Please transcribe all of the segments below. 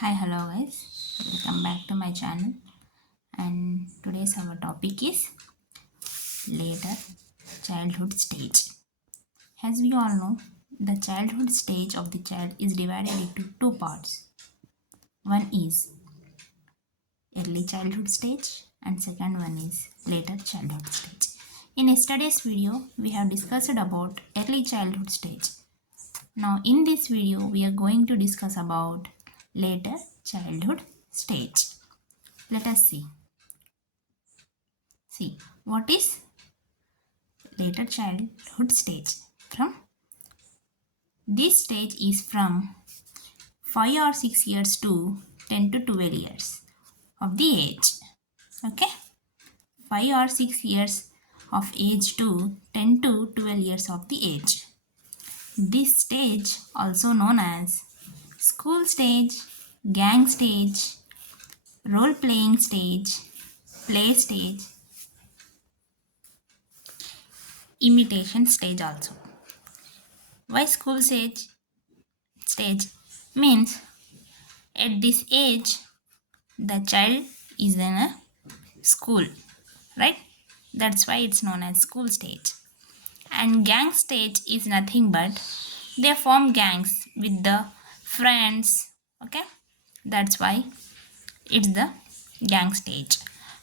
Hi, hello guys. Welcome back to my channel. And today's our topic is later childhood stage. As we all know, the childhood stage of the child is divided into two parts. One is early childhood stage, and second one is later childhood stage. In yesterday's video, we have discussed about early childhood stage. Now, in this video, we are going to discuss about later childhood stage. Let us see. See, what is later childhood stage? From this stage is from 5 or 6 years to 10 to 12 years of the age. Okay? 5 or 6 years of age to 10 to 12 years of the age. This stage also known as school stage, gang stage, role playing stage, play stage, imitation stage also. Why school stage means at this age the child is in a school, right? That's why it's known as school stage. And gang stage is nothing but they form gangs with the friends, okay? That's why it's the gang stage.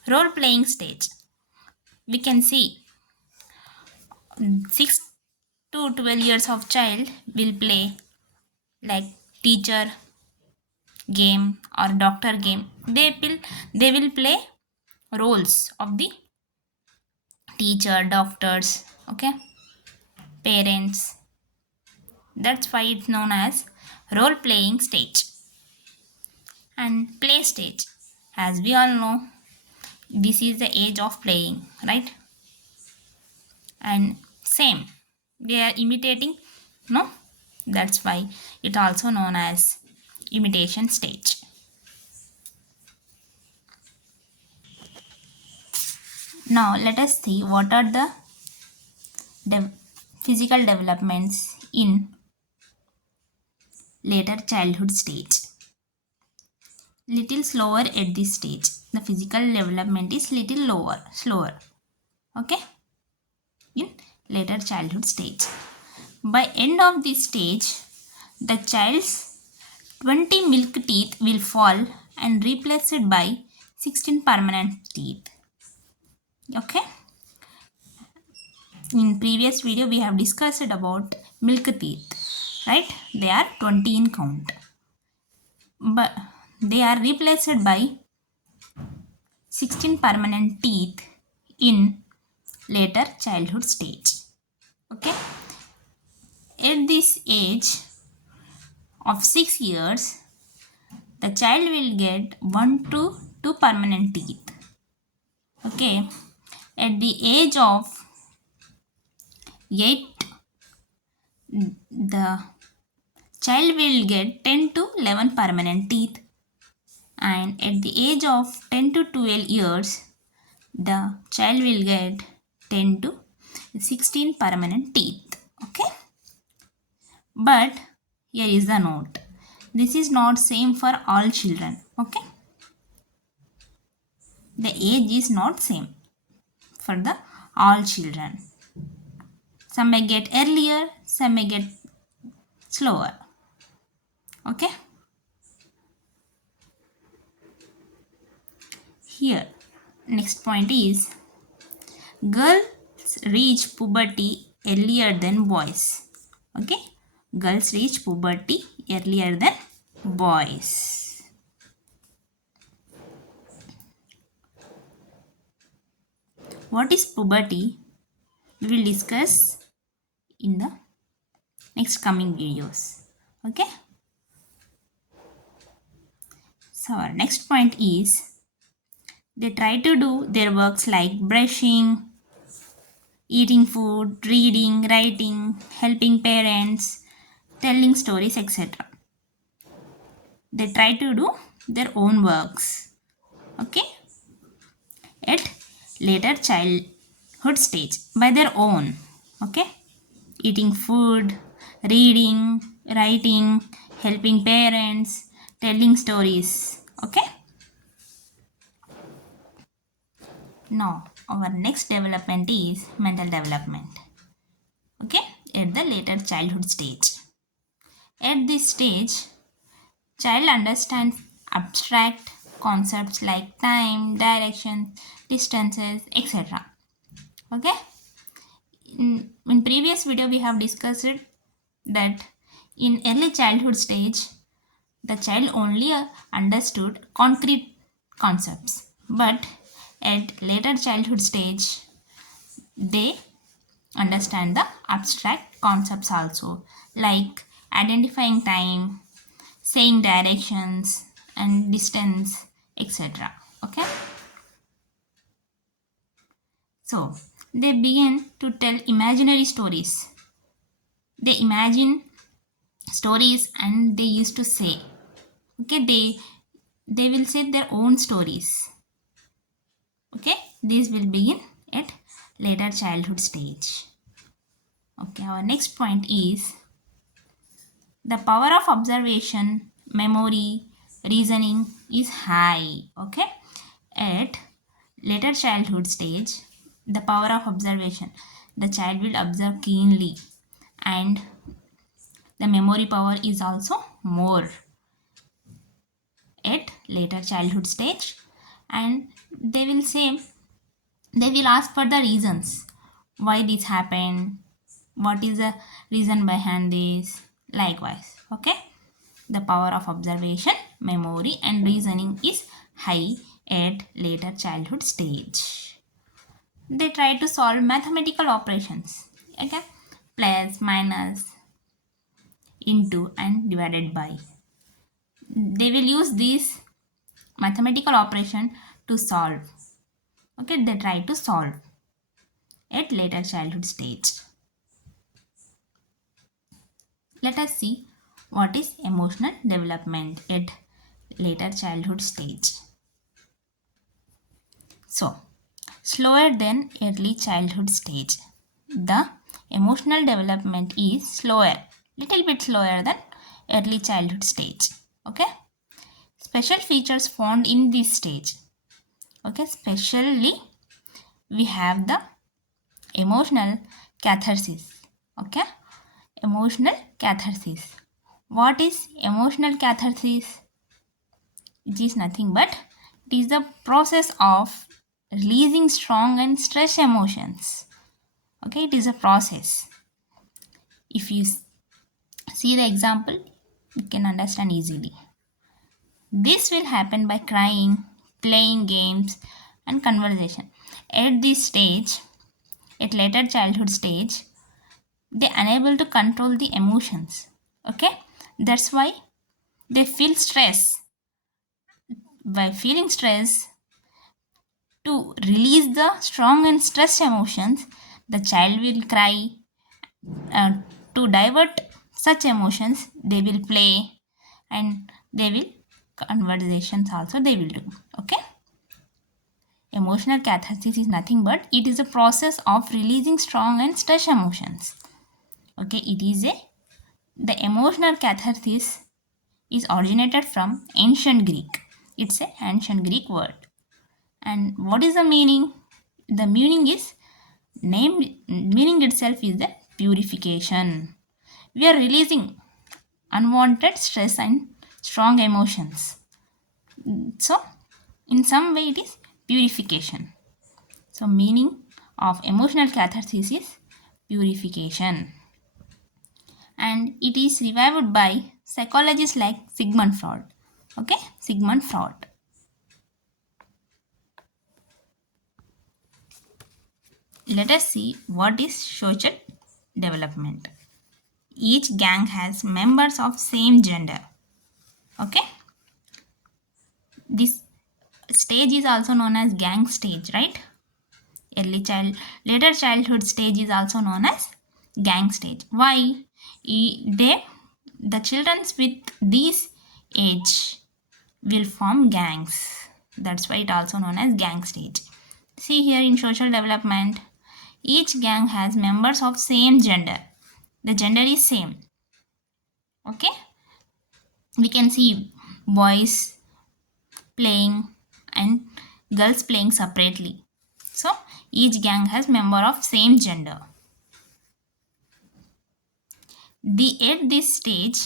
Role playing stage, we can see 6 to 12 years of child will play like teacher game or doctor game. They will play roles of the teacher, doctors, okay, parents. That's why it's known as role playing stage. And play stage, as we all know, this is the age of playing, right? And same, they are imitating, no, that's why it also known as imitation stage. Now let us see what are the physical developments in later childhood stage. Little slower at this stage. The physical development is little slower. Okay? In later childhood stage. By end of this stage, the child's 20 milk teeth will fall and replaced by 16 permanent teeth. Okay? In previous video, we have discussed about milk teeth, right? They are 20 in count. But they are replaced by 16 permanent teeth in later childhood stage. Okay? At this age of 6 years, the child will get 1 to 2 permanent teeth. Okay? At the age of 8, the child will get 10 to 11 permanent teeth. And at the age of 10 to 12 years, the child will get 10 to 16 permanent teeth. Okay? But here is the note. This is not same for all children. Okay? The age is not same for the all children. Some may get earlier, some may get slower. Okay? Here, next point is girls reach puberty earlier than boys. Okay? Girls reach puberty earlier than boys. What is puberty? We will discuss in the next coming videos. Okay? So our next point is they try to do their works like brushing, eating food, reading, writing, helping parents, telling stories, etc. They try to do their own works. Okay? At later childhood stage by their own. Okay? Eating food, reading, writing, helping parents, telling stories. Okay. Now our next development is mental development. Okay, at the later childhood stage. At this stage, child understands abstract concepts like time, direction, distances, etc. Okay. In previous video we have discussed that in early childhood stage the child only understood concrete concepts, but at later childhood stage they understand the abstract concepts also, like identifying time, saying directions and distance, etc. Okay, so they begin to tell imaginary stories. They imagine stories and they used to say, okay, they will say their own stories. Okay, these will begin at later childhood stage. Okay, our next point is the power of observation, memory, reasoning is high. Okay, at later childhood stage, the power of observation, the child will observe keenly, and the memory power is also more at later childhood stage. And they will say, they will ask for the reasons why this happened, what is the reason behind this, likewise. Okay, the power of observation, memory and reasoning is high at later childhood stage. They try to solve mathematical operations. Okay, plus, minus, into and divided by. They will use this mathematical operation to solve. Okay, they try to solve at later childhood stage. Let us see what is emotional development at later childhood stage. So, slower than early childhood stage. The emotional development is slower, little bit slower than early childhood stage. Okay, special features found in this stage. Okay, especially we have the emotional catharsis. Okay, emotional catharsis. What is emotional catharsis? It is nothing but it is the process of releasing strong and stress emotions. Okay, it is a process. If you see the example, you can understand easily. This will happen by crying, playing games, and conversation. At this stage, at later childhood stage, they unable to control the emotions. Okay, that's why they feel stress. By feeling stress, to release the strong and stress emotions, the child will cry. To divert such emotions, they will play and they will conversations also they will do. Okay, emotional catharsis is nothing but it is a process of releasing strong and stress emotions. Okay, it is a the emotional catharsis is originated from ancient Greek. It's a ancient Greek word. And what is the meaning? The meaning is meaning itself is the purification. We are releasing unwanted stress and strong emotions. So, in some way, it is purification. So, meaning of emotional catharsis is purification, and it is revived by psychologists like Sigmund Freud. Okay, Sigmund Freud. Let us see what is social development. Each gang has members of same gender. Okay, this stage is also known as gang stage, right? Later childhood stage is also known as gang stage. Why? They, the children with this age will form gangs. That's why it also known as gang stage. See here in social development, each gang has members of same gender. The gender is same. Okay, we can see boys playing and girls playing separately. So each gang has member of same gender. At this stage,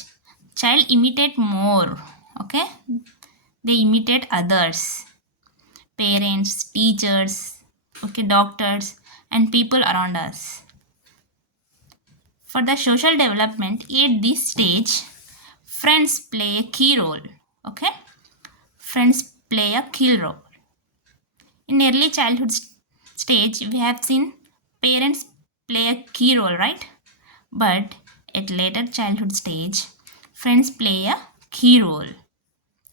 child imitate more. Okay, they imitate others, parents, teachers, okay, doctors, and people around us. For the social development, at this stage, friends play a key role. Okay, friends play a key role. In early childhood stage, we have seen parents play a key role, right? But at later childhood stage, friends play a key role.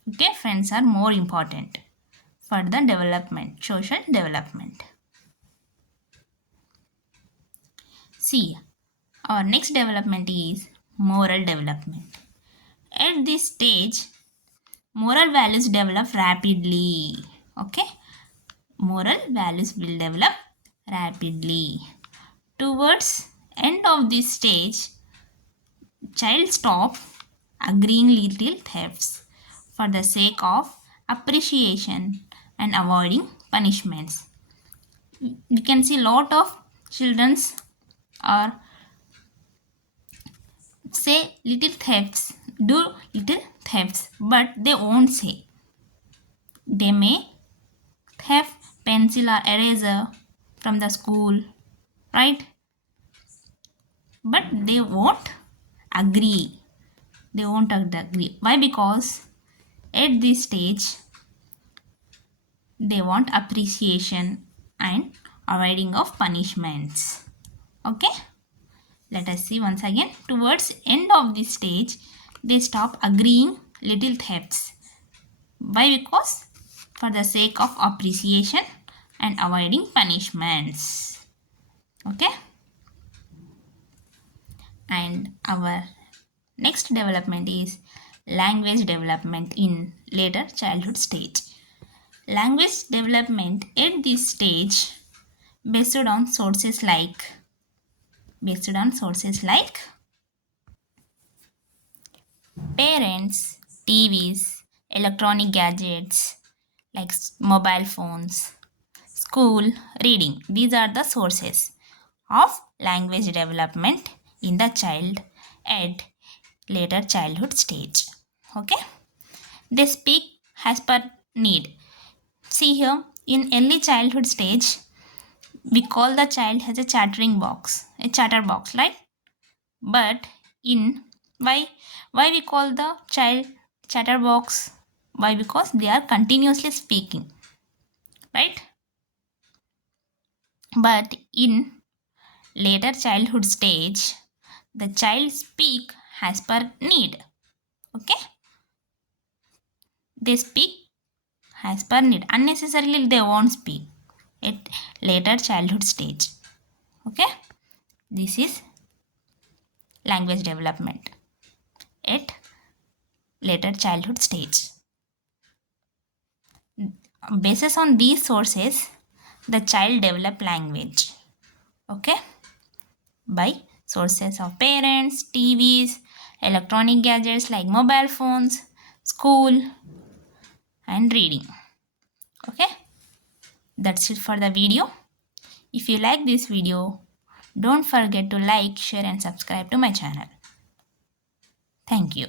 Okay, friends are more important for the development, social development. See, our next development is moral development. At this stage, moral values develop rapidly. Okay, moral values will develop rapidly. Towards end of this stage, child stop agreeing little thefts for the sake of appreciation and avoiding punishments. We can see lot of children's are say little thefts, do little thefts, but they won't say. They may theft pencil or eraser from the school, right? But they won't agree. They won't agree. Why? Because at this stage they want appreciation and avoiding of punishments. Okay, let us see once again. Towards end of this stage, they stop agreeing little thefts. Why? Because for the sake of appreciation and avoiding punishments. Okay, and our next development is language development in later childhood stage. Language development at this stage based on sources like parents, TVs, electronic gadgets like mobile phones, school, reading. These are the sources of language development in the child at later childhood stage. Okay, they speak as per need. See here, in early childhood stage, we call the child as a chatterbox, right? But in why we call the child chatterbox? Why? Because they are continuously speaking, right? But in later childhood stage, the child speak as per need. Okay, they speak as per need. Unnecessarily they won't speak at later childhood stage. Okay, this is language development at later childhood stage. Basis on these sources, the child develop language. Okay, by sources of parents, TVs, electronic gadgets like mobile phones, school, and reading. Okay, that's it for the video. If you like this video, don't forget to like, share, and subscribe to my channel. Thank you.